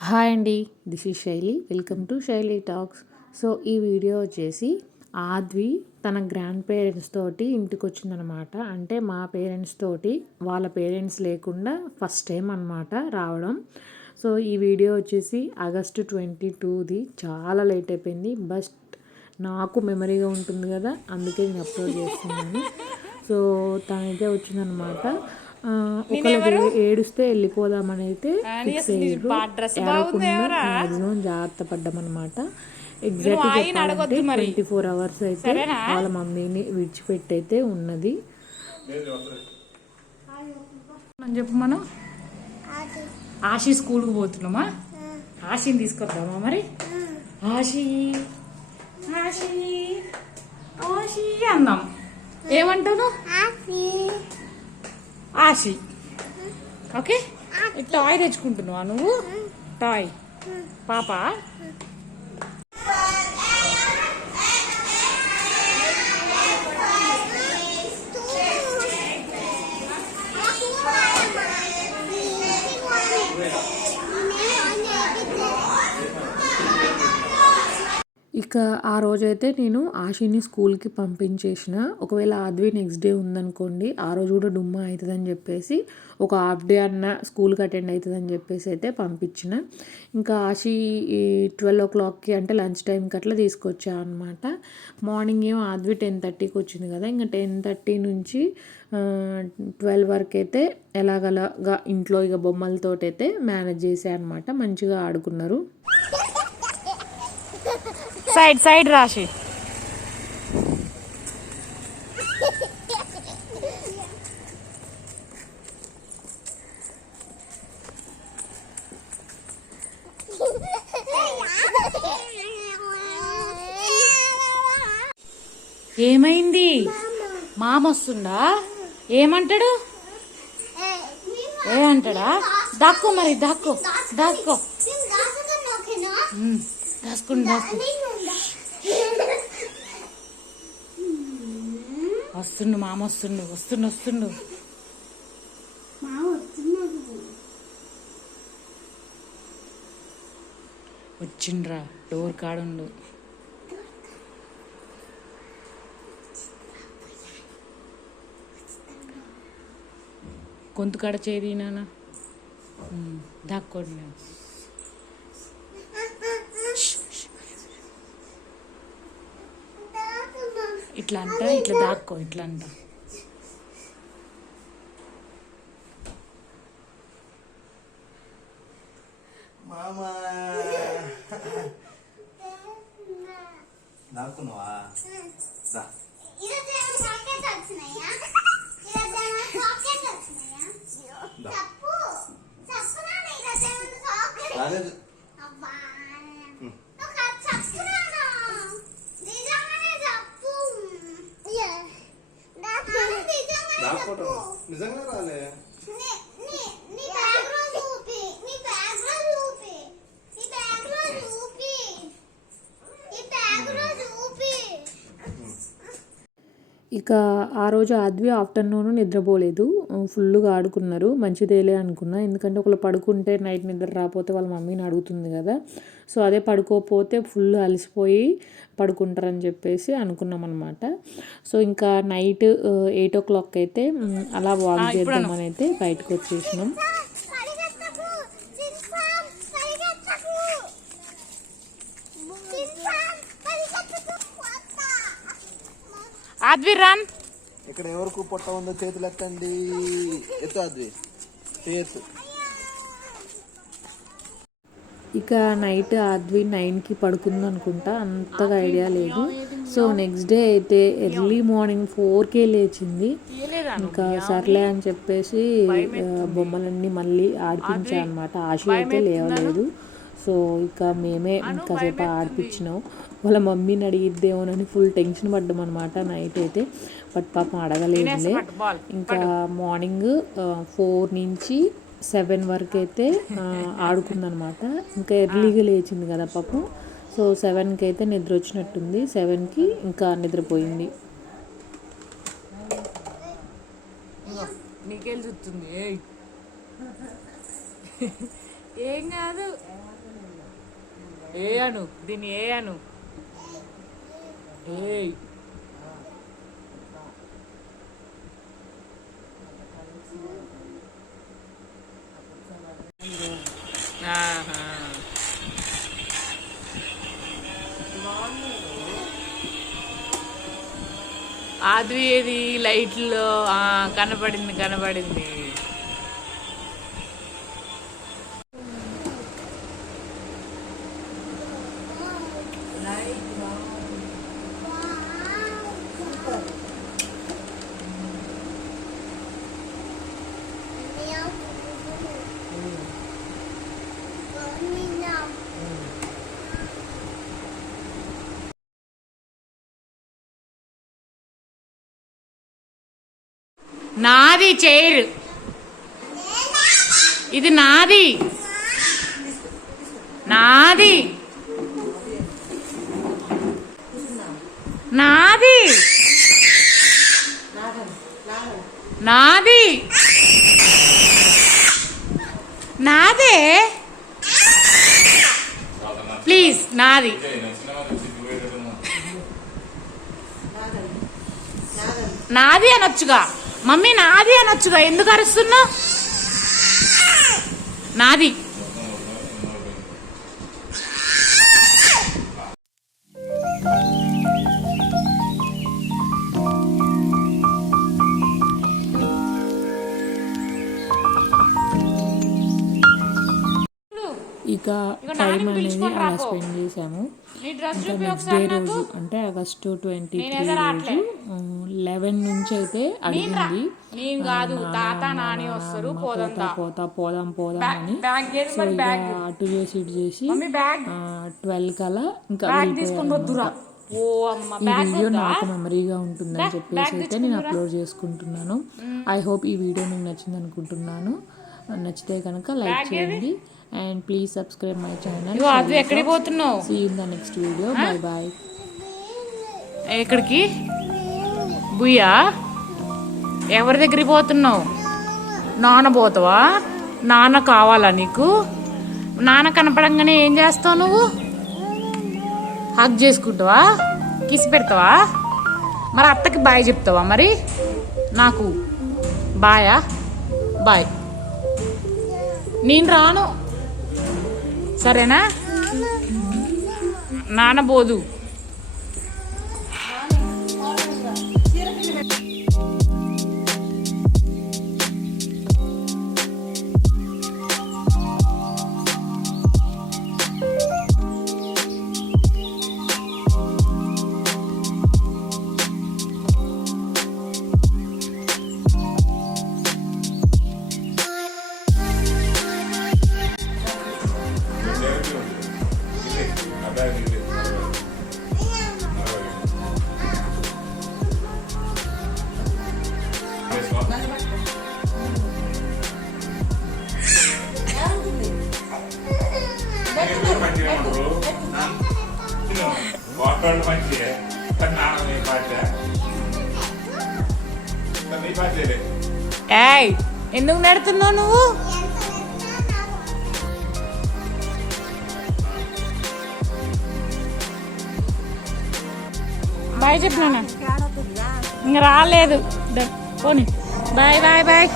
Hi అండి, this is శైలి. Welcome to శైలి టాక్స్. సో ఈ వీడియో వచ్చేసి ఆద్వి తన గ్రాండ్ పేరెంట్స్ తోటి ఇంటికి వచ్చిందనమాట. అంటే మా పేరెంట్స్ తోటి వాళ్ళ పేరెంట్స్ లేకుండా ఫస్ట్ టైం అనమాట రావడం. సో ఈ వీడియో వచ్చేసి ఆగస్టు 22ది. చాలా లేట్ అయిపోయింది, బట్ నాకు మెమరీగా ఉంటుంది కదా, అందుకే నేను అప్లోడ్ చేస్తున్నాను. సో తనైతే వచ్చిందనమాట. ఒకళ్ళు ఏడుస్తే వెళ్ళిపోదామని అయితే ఫిక్స్ అయ్యారు. ఏడవకుండా మ్యాక్సిమం జాగ్రత్త పడ్డామన్నమాట. ఎగ్జాక్ట్గా చెప్పాలంటే 24 hours అయితే వాళ్ళ మమ్మీని విడిచిపెట్టి అయితే ఉన్నది. చెప్పు, మనం ఆశీ స్కూల్కి పోతున్నామా? ఆశీని తీసుకొద్దామా మరి? ఆశీ ఆశీ ఆశీ అందాం. ఏమంటాను? ఆశీ. ఓకే, టాయ్ తెచ్చుకుంటున్నావా నువ్వు? టాయ్ పాప. ఇక ఆ రోజైతే నేను ఆశీని స్కూల్కి పంపించేసిన. ఒకవేళ ఆద్వి నెక్స్ట్ డే ఉందనుకోండి, ఆ రోజు కూడా డుమ్మా అవుతుందని చెప్పేసి ఒక హాఫ్ డే అన్న స్కూల్కి అటెండ్ అవుతుందని చెప్పేసి అయితే పంపించిన. ఇంకా ఆశీ 12 o'clockకి అంటే లంచ్ టైంకి అట్లా తీసుకొచ్చా అనమాట. మార్నింగ్ ఏమో ఆద్వి 10:30కి వచ్చింది కదా, ఇంకా 10:30 నుంచి 12 వరకు అయితే ఎలాగలాగా ఇంట్లో ఇక బొమ్మలతోటైతే మేనేజ్ చేసా అనమాట. మంచిగా ఆడుకున్నారు. సైడ్ సైడ్ రాశి. ఏమైంది? మామ వస్తుందా? ఏమంటాడు? ఏ అంటాడా? దాక్కో మరి, దాక్కో దాక్కో. దాసుకుండు దాసుకో. వస్తుండు మామ, వస్తుండు వస్తుండు వస్తుండు. వచ్చిండ్రా, డోర్ కాడుండు. గొంతు కాడ చేరి నాన్న, దాక్కోండి. ఇట్లా అంట, ఇట్లా దాక్కో, ఇట్లా అంట. దాక్కున్నావా? నిజంగా రాలే. ఇక ఆ రోజు ఆద్వి ఆఫ్టర్నూన్ నిద్రపోలేదు, ఫుల్గా ఆడుకున్నారు. మంచిదేలే అనుకున్నా, ఎందుకంటే ఒకళ్ళు పడుకుంటే నైట్ నిద్ర రాకపోతే వాళ్ళ మమ్మీని అడుగుతుంది కదా. సో అదే పడుకోకపోతే ఫుల్ అలసిపోయి పడుకుంటారని చెప్పేసి అనుకున్నాం అనమాట. సో ఇంకా నైట్ 8 o'clock అయితే అలా వాక్ చేద్దామని అయితే బయటకు వచ్చేసినాం. ఆద్వి రన్. ఇక్కడ ఎవరికి పొట్ట ఉందో చేతులు ఎత్తండి. ఎత్తు ఆద్వి, చేతు. ఇక నైట్ ఆద్వి 9కి పడుకుంది అనుకుంటా, అంతగా ఐడియా లేదు. సో నెక్స్ట్ డే అయితే ఎర్లీ మార్నింగ్ 4కే లేచింది. ఇంకా సర్లే అని చెప్పేసి బొమ్మలన్నీ మళ్ళీ ఆడిపించా అనమాట. ఆశ అయితే లేవలేదు. సో ఇక మేమే కాసేపు ఆడిపించినాం. వాళ్ళ మమ్మీని అడిగిద్దేమోనని ఫుల్ టెన్షన్ పడ్డాం అనమాట నైట్ అయితే. బట్ పాపం అడగలేదులే. ఇంకా మార్నింగ్ 4 నుంచి 7 వరకు అయితే ఆడుకుందనమాట. ఇంకా ఎర్లీగా లేచింది కదా పాపం. సో 7కి అయితే నిద్ర వచ్చినట్టుంది. 7కి ఇంకా నిద్రపోయింది. నీకేం చూస్తుంది? ఏం కాదు. ఏ అను దీన్ని ఏ అను. ఏయ్ ఆహా. ఆద్వి ఏది లైట్లో కనపడింది కనపడింది. నాది చైర్, ఇది నాది నాది నాది నాది నాదే ప్లీజ్ నాది. నాది అనొచ్చుగా మమ్మీ, నాది అనొచ్చుగా, ఎందుకు అరుస్తున్నా? నాది. ఇక టైం అనేది అలా స్పెండ్ చేసాము. ఇంకా నెక్స్ట్ డే రోజు అంటే ఆగస్టు 23 రోజు 11 నుంచి అయితే అడిగింది పోదాం అని. సో ఇక అటు చేసి ఇటు చేసి 12 కలా ఇంకా వెళ్ళిపోయాను. ఈ వీడియో నాకు మెమరీగా ఉంటుందని చెప్పేసి అయితే నేను అప్లోడ్ చేసుకుంటున్నాను. ఐ హోప్ ఈ వీడియో మీకు నచ్చింది అనుకుంటున్నాను. నచ్చితే కనుక లైక్ చేయండి and please subscribe my channel. ఎక్కడికి పోతున్నావు? See you in the next video. Bye bye. ఎక్కడికి బుయ్యా? ఎవరి దగ్గరికి పోతున్నావు? నాన్న పోతావా? నాన్న కావాలా నీకు? నాన్న కనపడంగానే ఏం చేస్తావు నువ్వు? హగ్ చేసుకుంటావా? కిసి పెడతావా? మరి అత్తకి బాయ్ చెప్తావా? మరి నాకు బాయా? బాయ్. నేను రాను, సరేనా? నాన్న పోదు. ఏయ్, ఎందుకు నెడుతున్నావు నువ్వు? బాయ్ చెప్పినా ఇంకా రాలేదు. పోనీ బాయ్ బాయ్ బాయ్.